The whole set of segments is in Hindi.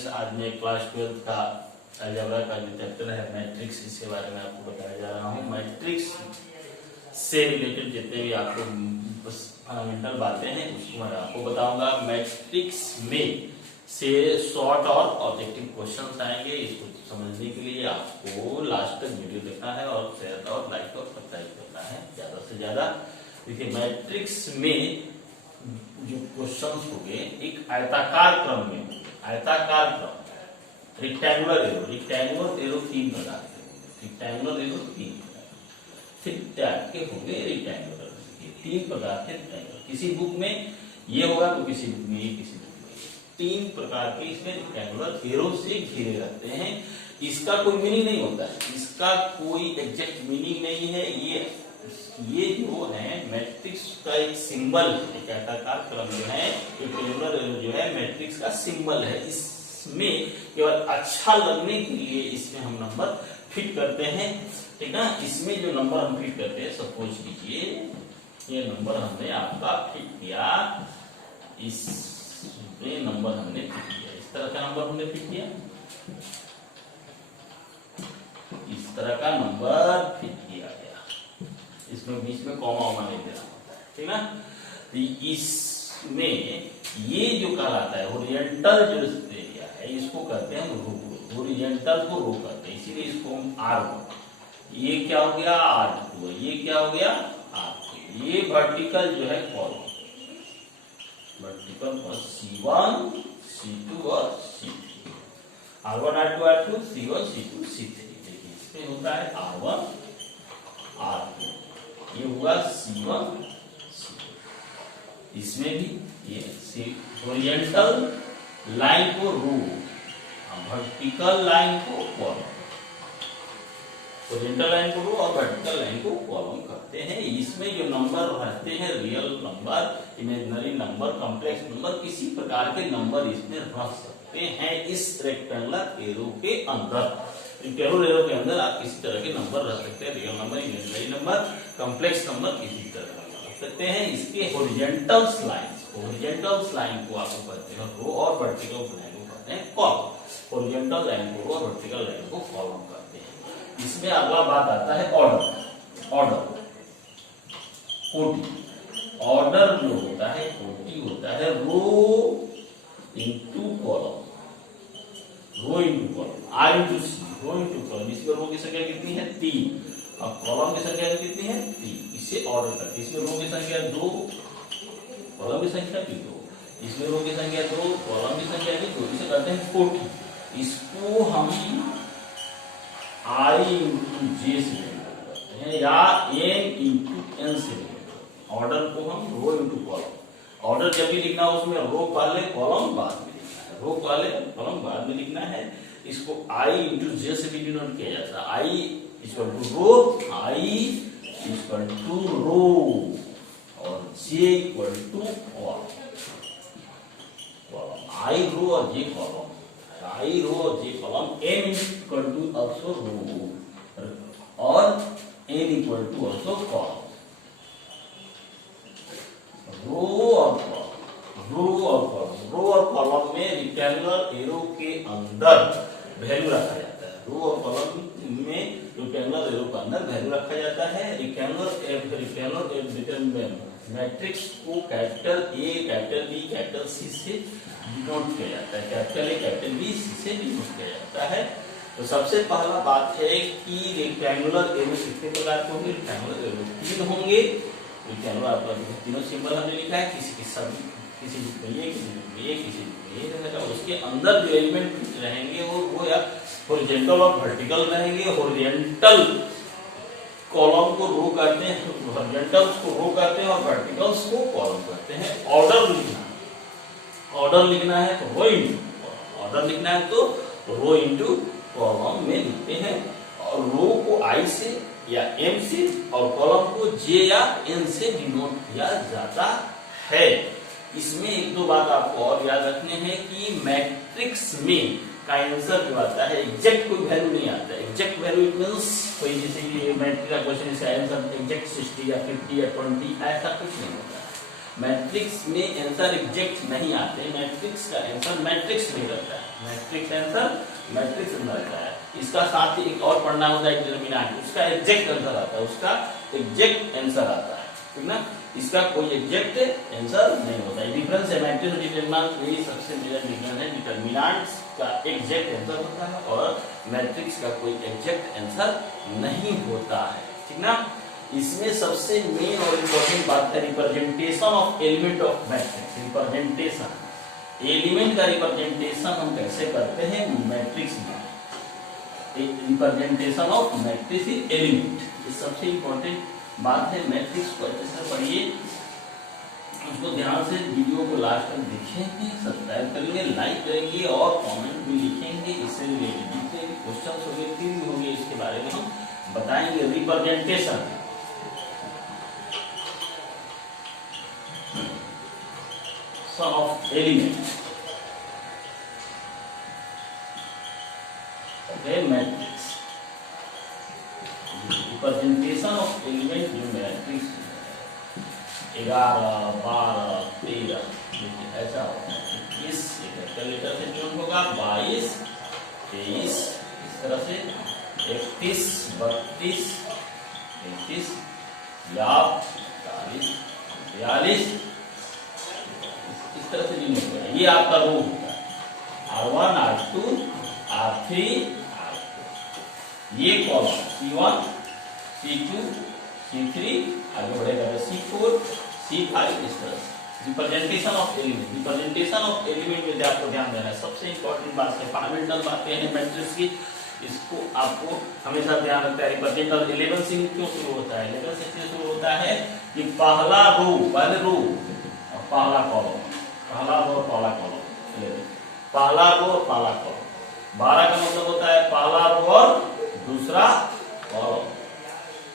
स्टूडेंट्स, आज मैं क्लास 12 का अलजेब्रा का जो चैप्टर है मैट्रिक्स, इसके बारे में आपको बताया जा रहा हूँ। मैट्रिक्स से रिलेटेड जितने भी आपको फंडामेंटल बातें हैं उसको मैं आपको बताऊंगा। मैट्रिक्स में से शॉर्ट और ऑब्जेक्टिव क्वेश्चंस आएंगे। इसको समझने के लिए आपको लास्ट तक वीडियो देखना है और शेयर और लाइक और सब्सक्राइब करना है ज्यादा से ज्यादा। देखिए, मैट्रिक्स में जो क्वेश्चंस होंगे एक आयताकार क्रम में होंगे। आयताकार क्रम, रेक्टेंगुलर एरो, रेक्टेंगुलर एरो तीन प्रकार के होंगे। रेक्टेंगुलर एरो तीन टाइप के होंगे। रेक्टेंगुलर तीन प्रकार के रेक्टेंगुलर, किसी बुक में ये होगा तो किसी बुक में ये, किसी बुक में तीन प्रकार के इसमें रेक्टेंगुलर एरो से घिरे रहते हैं। इसका कोई मीनिंग नहीं होता है, इसका कोई एग्जैक्ट मीनिंग नहीं है। ये जो है मैट्रिक्स का एक सिंबल है। आयताकार क्रम जो है, रेक्टेंगुलर एरो जो है मैट्रिक्स का सिंबल है। इसमें केवल अच्छा लगने के लिए इसमें हम नंबर फिट करते हैं, ठीक ना। इसमें जो नंबर हम फिट करते हैं, सपोज कीजिए ये नंबर हमने आपका फिट किया, इसमें नंबर हमने फिट किया, इस तरह का नंबर हमने फिट किया, इस तरह का नंबर फिट किया गया। इसमें बीच में कॉमा वॉमा नहीं देना होता है, ठीक ना। तो इसमें ये जो कहलाता है ओरिएंटल जो एरिया है, इसको कहते हैं रो। ओरिएंटल को रो करते हैं, इसीलिए इसको हम आर, ये क्या हो गया R2, ये क्या हो गया R3। ये वर्टिकल जो है कॉलम, वर्टिकल पर C1 C2 और C3, R1 R2 R2 C1 C2 C3। देखिए इसमें होता है R1 R2, ये हुआ C1 C2। इसमें भी ये ओरिएंटल लाइन को रो, वर्टिकल लाइन को कॉलम, ओरिएंटल लाइन को रो और वर्टिकल लाइन को कॉलम करते हैं। इसमें जो नंबर रहते हैं, real number, imaginary number, complex number, किसी प्रकार के नंबर इसमें रह सकते हैं इस रेक्टेंगुलर एरो के अंदर। रेक्टेंगुलर एरो के अंदर आप किसी तरह के नंबर रख सकते हैं, real number, imaginary number, complex number, किसी तरह का नंबर रख सकते हैं। इसके हॉरिजॉन्टल लाइन को आपको कहते हैं रो और वर्टिकल लाइन को कहते हैं कॉलम। हॉरिजॉन्टल लाइन को रो और वर्टिकल लाइन को कॉलम कहते हैं। इसमें अगला बात आता है ऑर्डर। ऑर्डर जो होता है, कोटि होता है row into column, row into column, R into C, row into column. इसमें रो की संख्या कितनी है 3 और कॉलम की संख्या कितनी है 3। इसे ऑर्डर करते हैं। इसमें रो की संख्या 2, कॉलम की संख्या भी 2, इसमें रो की संख्या 2, कॉलम की संख्या भी 2। इसे कहते हैं कोटि। इसको हम I इंटू J से करते हैं या N इंटू N से करते हैं। ऑर्डर को हम रो इंटू कॉलम, ऑर्डर जब भी लिखना हो उसमें रो पहले कॉलम बाद में लिखना है, रो पहले कॉलम बाद में लिखना है। इसको I इंटू J से भी डिनोट किया जाता है। I equal to row, I equal to row और J equal to column. I row और J कॉलम, I रो और J column, N equal to also row और N equal to also column. Row और कॉलम में रेक्टेंगुलर एरो के अंदर वैल्यू रखा जाता है। रो और कॉलम में रेक्टेंगुलर एरो के अंदर वैल्यू रखा जाता है। रेक्टेंगुलर मैट्रिक्स को capital A, capital B, capital C से डिनोट किया जाता है। Capital A, capital B, C से डिनोट किया जाता है। तो सबसे पहला बात है कि रेक्टेंगुलर एरो कितने प्रकार के होंगे। रेक्टेंगुलर एरो 3 होंगे। रेक्टेंगुलर आपका तीनों सिंबल हमने लिखा है, किसी बुक में ये, किसी बुक में ये, किसी बुक में ये रहेगा। उसके अंदर जो एलिमेंट रहेंगे वो या हॉरिजॉन्टल और वर्टिकल रहेंगे। हॉरिजॉन्टल कॉलम को रो कहते हैं, हॉरिजॉन्टल्स को रो कहते हैं और वर्टिकल्स को कॉलम कहते हैं। ऑर्डर लिखना है तो रो इंटू, ऑर्डर लिखना है तो रो इंटू कॉलम में लिखते हैं। और रो को I से या M से और कॉलम को J या N से डिनोट किया जाता है। इसमें एक दो बात आपको और याद रखने हैं कि मैट्रिक्स में का आंसर जो आता है एग्जैक्ट कोई वैल्यू नहीं आता है। एग्जैक्ट वैल्यू मींस कोई जैसे ये मैट्रिक्स का क्वेश्चन इसका आंसर एग्जैक्ट 60 या 50 या 20 ऐसा कुछ नहीं होता है। मैट्रिक्स में आंसर एग्जैक्ट नहीं आते, मैट्रिक्स का आंसर मैट्रिक्स में रहता है, मैट्रिक्स आंसर मैट्रिक्स में रहता है। इसका साथ ही एक और पढ़ना होता है डिटरमिनेंट, उसका एग्जैक्ट आंसर आता है, उसका एग्जैक्ट आंसर आता है, ठीक ना। इसका कोई एग्जैक्ट आंसर नहीं होता है। डिफरेंस है मैट्रिक्स और डिटरमिनेंट में, सबसे मेजर डिफरेंस है डिटरमिनेंट्स का एग्जैक्ट आंसर होता है और मैट्रिक्स का कोई एग्जैक्ट आंसर नहीं होता है, ठीक ना। इसमें सबसे मेन और इम्पोर्टेंट बात है representation of element of matrix. Representation, element का रिप्रेजेंटेशन हम कैसे करते हैं मैट्रिक्स में, रिप्रेजेंटेशन ऑफ मैट्रिक्स एलिमेंट, ये सबसे इम्पोर्टेंट बात है। मैट्रिक्स को अच्छे से पढ़िए, उसको ध्यान से वीडियो को लास्ट तक देखेंगे, सब्सक्राइब करेंगे, लाइक करेंगे और कमेंट भी लिखेंगे। इससे रिलेटेड जितने भी क्वेश्चन होंगे, क्वेरी होंगे, इसके बारे में हम बताएंगे। Representation of element, okay, matrix, representation of element जो मैट्रिक्स 11, 12, 13 ऐसा होता है। 21 कैपिटल लेटर से चुन होगा, 22, 23 इस तरह से, 31, 32, 33 या 40, 42 तरह से नहीं होगा। ये आपका रो होता है R1, R2, R3, R4। ये कॉलम C1, C2, C3 आगे बढ़ेगा तो C4, C5 इस तरह से। Representation of element, representation of element में आपको ध्यान देना है। सबसे इंपॉर्टेंट बात है, फंडामेंटल बातें हैं मैट्रिक्स की, इसको आपको हमेशा ध्यान रखना है। रिप्रेजेंटेशन 11 से क्यों शुरू होता है? 11 से इसलिए शुरू होता है कि पहला रो, पहले रो और पहला कॉलम, पहला रो और पहला कॉलम, पहला रो और पहला कॉलम। 12 का मतलब होता है पहला रो और दूसरा कॉलम।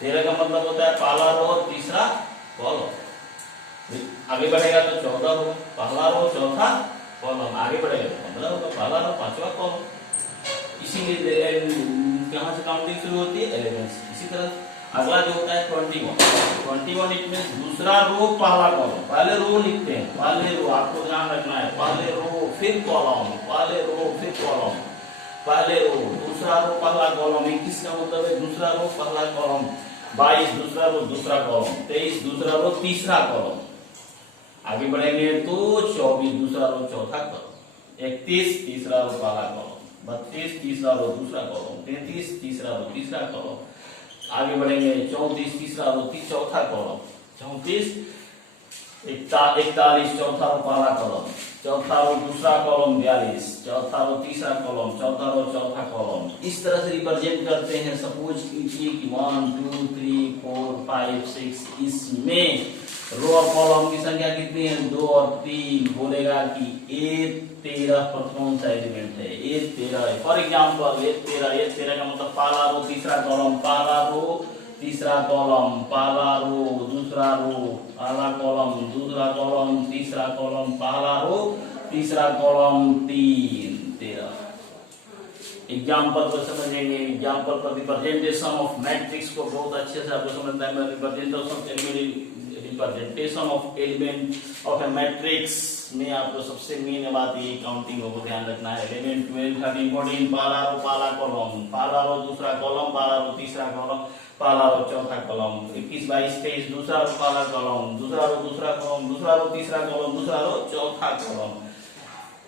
13 का मतलब होता है पहला रो और तीसरा कॉलम। आगे बढ़ेगा तो 14 रो, पहला रो चौथा कॉलम। आगे बढ़ेगा तो 15 होगा, पहला रो पांचवा कॉलम। इसीलिए कहां से काउंटिंग शुरू होती है? 11 से। इसी तरह अगला जो होता है 21 इट मींस दूसरा रो पहला कॉलम। पहले रो लिखते हैं, पहले रो आपको ध्यान रखना है, पहले रो फिर कॉलम, पहले रो फिर कॉलम, पहले रो दूसरा रो पहला कॉलम। 21 का मतलब है दूसरा रो पहला कॉलम। 22 दूसरा रो दूसरा कॉलम। 23 दूसरा रो तीसरा कॉलम। आगे बढ़ेंगे तो 24 दूसरा रो चौथा कॉलम। 31 तीसरा रो पहला कॉलम। 32 तीसरा रो दूसरा कॉलम। 33 तीसरा रो तीसरा कॉलम। आगे बढ़ेंगे 34 तीसरा रो चौथा कॉलम। 34 41 चौथा रो पहला कॉलम। चौथा रो दूसरा कॉलम। 42 चौथा रो तीसरा कॉलम। चौथा रो चौथा कॉलम। इस तरह से रिप्रेजेंट करते हैं। सपोज कीजिए कि 1 2 3 4 5 6 इसमें रो और कॉलम की संख्या कितनी है? 2 और 3। बोलेगा कि A13 पर कौन सा एलिमेंट है? A13 है। फॉर एग्जाम्पल A13 का मतलब पहला रो तीसरा कॉलम, पहला रो तीसरा कॉलम, पहला रो दूसरा रो पहला कॉलम, दूसरा कॉलम तीसरा कॉलम, पहला रो तीसरा कॉलम 3 13। एग्जाम्पल को समझेंगे। एग्जाम्पल पर रिप्रेजेंटेशन ऑफ मैट्रिक्स को बहुत अच्छे से आपको समझना है। Representation of element of A matrix में आपको सबसे मेन बात ये काउंटिंग को ध्यान रखना है। एलिमेंट में इंपॉर्टेंट पहला रो पहला कॉलम, पहला रो दूसरा कॉलम, पहला रो तीसरा कॉलम, पहला रो चौथा कॉलम। 21 22 23 दूसरा रो पहला कॉलम, दूसरा रो दूसरा कॉलम, दूसरा रो तीसरा कॉलम, दूसरा रो चौथा कॉलम।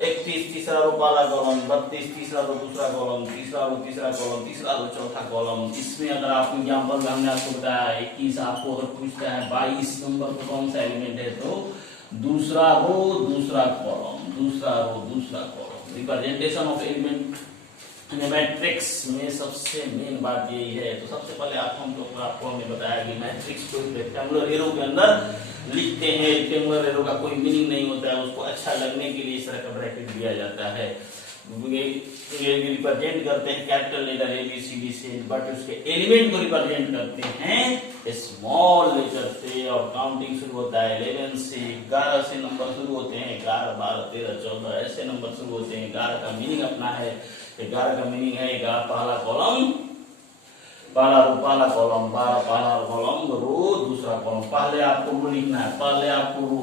31 तीसरा रो पहला कॉलम, 32 तीसरा रो दूसरा कॉलम, तीसरा रो तीसरा कॉलम, तीसरा रो चौथा कॉलम। इसमें अगर आप एग्जांपल में हमने आपको बताया 21 आपको अगर पूछता है 22 नंबर पर कौन सा एलिमेंट है तो दूसरा रो दूसरा कॉलम, दूसरा रो दूसरा column. Representation of element matrix में सबसे मेन बात यही है। तो सबसे पहले आपको हमने बताया कि मैट्रिक्स को रेक्टेंगुलर एरो के अंदर लिखते हैं। रेक्टेंगुलर एरो का कोई मीनिंग नहीं होता है, उसको अच्छा लगने के लिए इस तरह का ब्रैकेट दिया जाता है। ये रिप्रेजेंट करते हैं कैपिटल लेटर ABCD से, बट उसके एलिमेंट को रिप्रेजेंट करते हैं स्मॉल लेटर से। और काउंटिंग शुरू होता है 11 से। 11 से नंबर शुरू होते हैं, 11 12 13 14 ऐसे नंबर शुरू होते हैं। 11 का मीनिंग अपना है। 11 का मीनिंग है 11 पहला कॉलम, पहला कॉलम, पहला कॉलम रो, दूसरा कॉलम। पहले आपको रो लिखना है, पहले आपको रो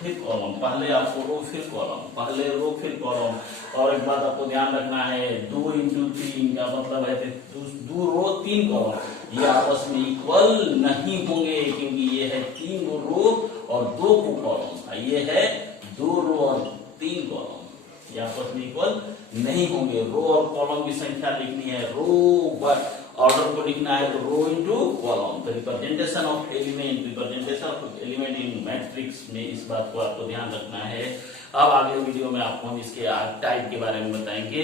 फिर कॉलम, पहले आपको रो फिर कॉलम, पहले रो फिर कॉलम। और एक बात आपको ध्यान रखना है, 2 इंटू 3 का मतलब है 2 रो 3 कॉलम, ये आपस में इक्वल नहीं होंगे, क्योंकि ये है 3 रो और 2 कॉलम, ये है 2 रो और 3 कॉलम, ये आपस में इक्वल नहीं होंगे। रो और कॉलम की संख्या लिखनी है, रो ऑर्डर को लिखना है तो रो इंटू कॉलम। तो representation of element in matrix में इस बात को आपको ध्यान रखना है। अब अगले वीडियो में आपको हम इसके टाइप के बारे में बताएंगे।